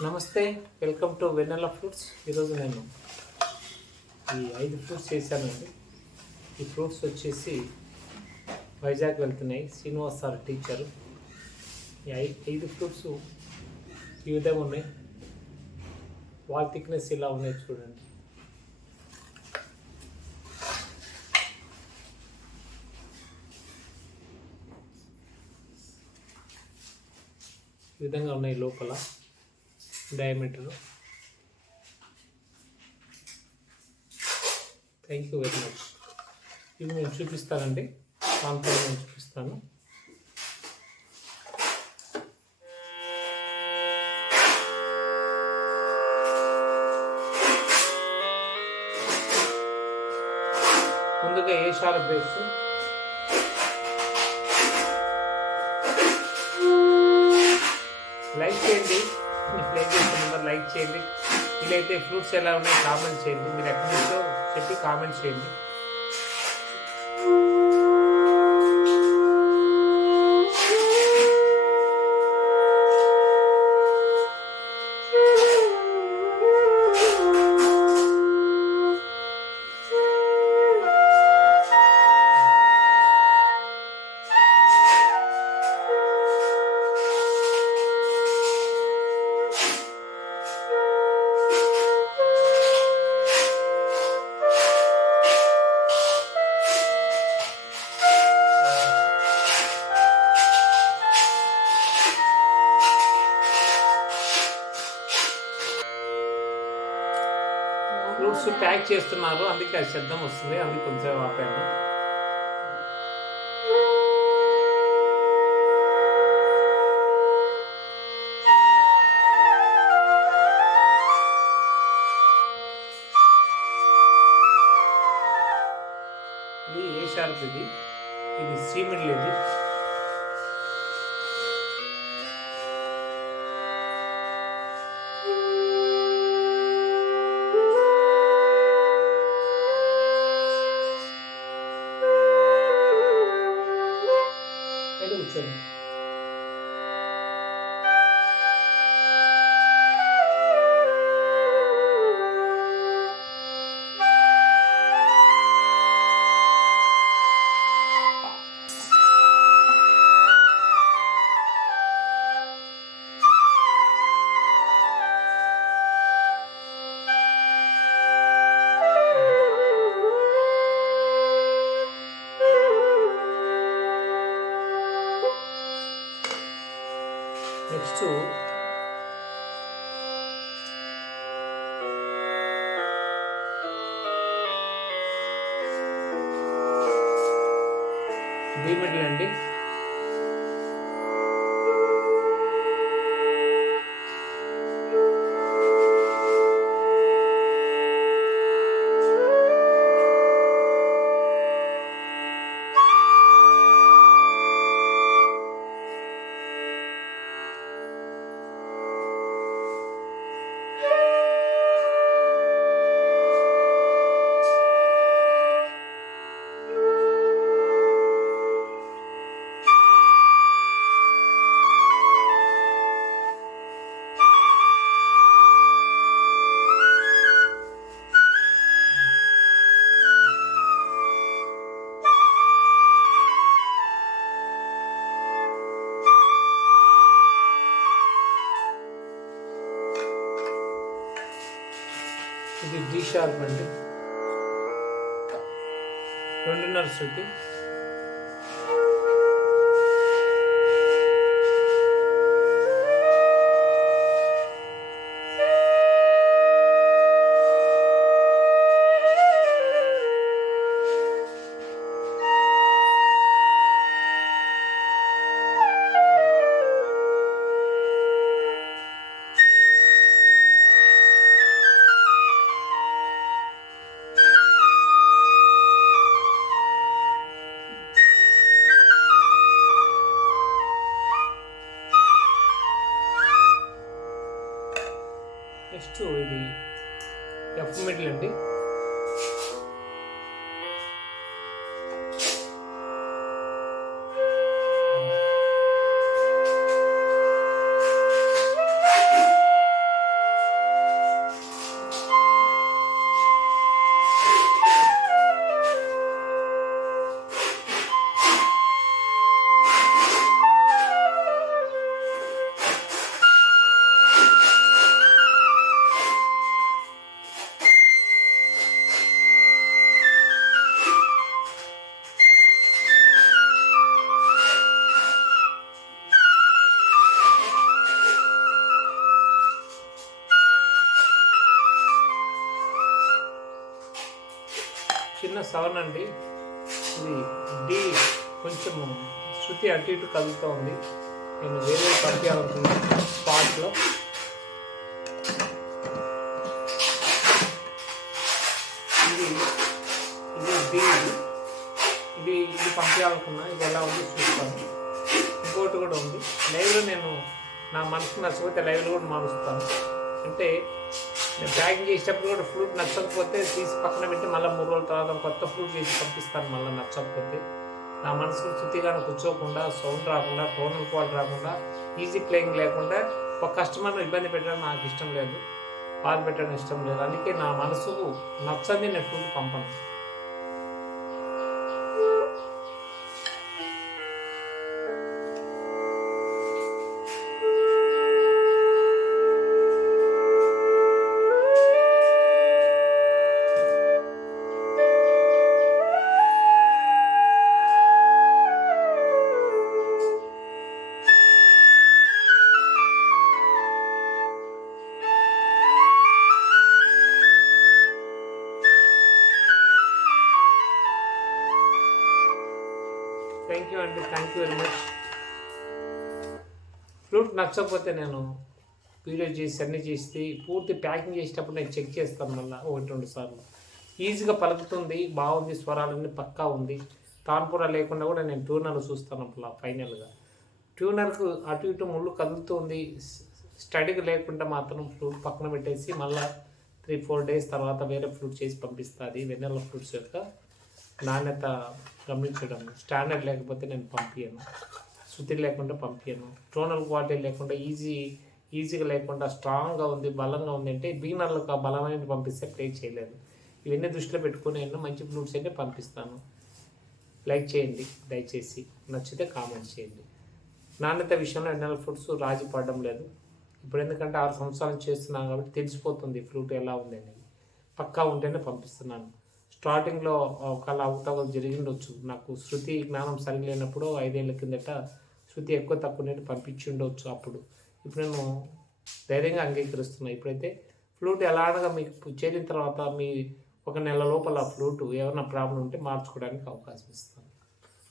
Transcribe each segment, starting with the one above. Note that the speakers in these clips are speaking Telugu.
నమస్తే, వెల్కమ్ టు వెన్నెల ఫ్రూట్స్. ఈరోజు నేను ఈ 5 ఫ్రూట్స్ చేశానండి. ఈ ఫ్రూట్స్ వచ్చేసి వైజాగ్ వెళ్తున్నాయి. Srinivas sir teacher. ఈ 5 ఫ్రూట్స్ ఈ విధంగా ఉన్నాయి. వాల్ థిక్నెస్ ఇలా ఉన్నాయి చూడండి. ఈ విధంగా ఉన్నాయి లోపల diameter. Thank you very much. ఇవి నేను చూపిస్తానండి, కాన్ఫర్ నేను చూపిస్తాను. ముందుగా ఏ షార్ప్ బేస్, లైక్ చేయండి. ప్లే చేస్తున్న లైక్ చేయండి. వీలైతే ఫ్రూట్స్ ఎలా ఉన్నాయి కామెంట్ చేయండి. మీరు ఎక్కడి నుంచో చెప్పి కామెంట్ చేయండి. ఫ్రూట్స్ ప్యాక్ చేస్తున్నారు, అందుకే అది శబ్దం వస్తుంది. అందుకే కొంచెం ఆపాను. ఇది ఏ షార్ప్, ఇది సి మిడిల్. ఇది కూర్చోండి. నెక్స్ట్ బి మిడిల్ అండి. ఇది డి షార్ప్ అండి, 2.5 శృతి. నెక్స్ట్ ఇది ఎఫ్ మిడిల్ అండి. చిన్న 7 అండి. ఇది డి కొంచెం శృతి అటు ఇటు కదులుతూ ఉంది. నేను వేరే పంపించాలనుకున్నాను స్పాట్లో. ఇది ఇది డి, ఇది పంపించాలనుకున్నా. ఇది ఎలా ఉంది చూస్తాను. ఇంకోటి కూడా ఉంది లైవ్లో. నేను నా మనసుకు నచ్చకపోతే లైవ్లో కూడా మారుస్తాను. అంటే నేను ప్యాకింగ్ చేసేటప్పుడు కూడా ఫ్రూట్ నచ్చకపోతే తీసి పక్కన పెట్టి మళ్ళీ 3 రోజుల తర్వాత కొత్త ఫ్రూట్ చేసి పంపిస్తాను. మళ్ళీ నచ్చకపోతే నా మనసుకు శృతిగానే కూర్చోకుండా, సౌండ్ రాకుండా, టోనల్ క్వాలిటీ రాకుండా, ఈజీ ప్లేయింగ్ లేకుండా ఒక కస్టమర్ని ఇబ్బంది పెట్టడం నాకు ఇష్టం లేదు, బాధ పెట్టడం ఇష్టం లేదు. అందుకే నా మనసుకు నచ్చని నేను ఫ్రూట్ పంపను. థ్యాంక్ యూ అండి, thank you very much. Fruit నచ్చకపోతే నేను వీడియో చేసి అన్నీ చేసి పూర్తి ప్యాకింగ్ చేసేటప్పుడు నేను చెక్ చేస్తాను మళ్ళీ 1-2 సార్లు. ఈజీగా పలుకుతుంది, బాగుంది, స్వరాలన్నీ పక్కా ఉంది. తాన్పురా లేకుండా కూడా నేను ట్యూనర్ చూస్తాను అప్పుడు ఫైనల్గా. ట్యూనర్కు అటు ఇటు ముళ్ళు కదులుతుంది, స్టడీగా లేకుండా మాత్రం ఫ్రూట్ పక్కన పెట్టేసి మళ్ళీ 3-4 డేస్ తర్వాత వేరే ఫ్రూట్ చేసి పంపిస్తుంది. వెన్నెల ఫ్రూట్స్ యొక్క నాణ్యత గమనించడం. స్టాండర్డ్ లేకపోతే నేను పంపించను, శృతి లేకుండా పంపించను. టోనల్ క్వాలిటీ లేకుండా ఈజీగా లేకుండా స్ట్రాంగ్గా ఉంది, బలంగా ఉంది అంటే బిగినర్లకు ఆ బలమైన పంపిస్తే ప్లే చేయలేదు. ఇవన్నీ దృష్టిలో పెట్టుకుని నేను మంచి ఫ్రూట్స్ అయితే పంపిస్తాను. లైక్ చేయండి దయచేసి, నచ్చితే కామెంట్ చేయండి. నాణ్యత విషయంలో వెన్నెల ఫ్రూట్స్ రాజీ పడడం లేదు. ఇప్పుడు ఎందుకంటే 6 సంవత్సరాలు చేస్తున్నాను కాబట్టి తెలిసిపోతుంది ఫ్రూట్ ఎలా ఉంది అనేది. పక్కా ఉంటేనే పంపిస్తున్నాను. స్టార్టింగ్లో ఒకవేళ అవతవలు జరిగిండొచ్చు. నాకు శృతి జ్ఞానం సరిలేనప్పుడు 5 ఏళ్ళ కిందట శృతి ఎక్కువ తక్కువ పంపించి ఉండవచ్చు అప్పుడు. ఇప్పుడు నేను ధైర్యంగా అంగీకరిస్తున్నాను. ఇప్పుడైతే ఫ్లూట్ ఎలాగా మీకు చేరిన తర్వాత మీ 1 నెల లోపల ఫ్లూట్ ఏమైనా ప్రాబ్లం ఉంటే మార్చుకోవడానికి అవకాశం ఇస్తాను.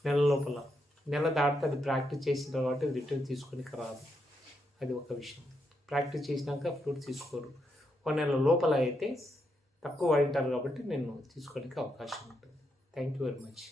నెల లోపల, నెల దాటితే అది ప్రాక్టీస్ చేసిన తర్వాత రిటర్న్ తీసుకొని రాదు. అది ఒక విషయం. ప్రాక్టీస్ చేసినాక ఫ్లూట్ తీసుకోరు. 1 నెల లోపల అయితే తక్కువ వాడింటారు కాబట్టి నేను తీసుకోవడానికి అవకాశం ఉంటుంది. Thank you very much.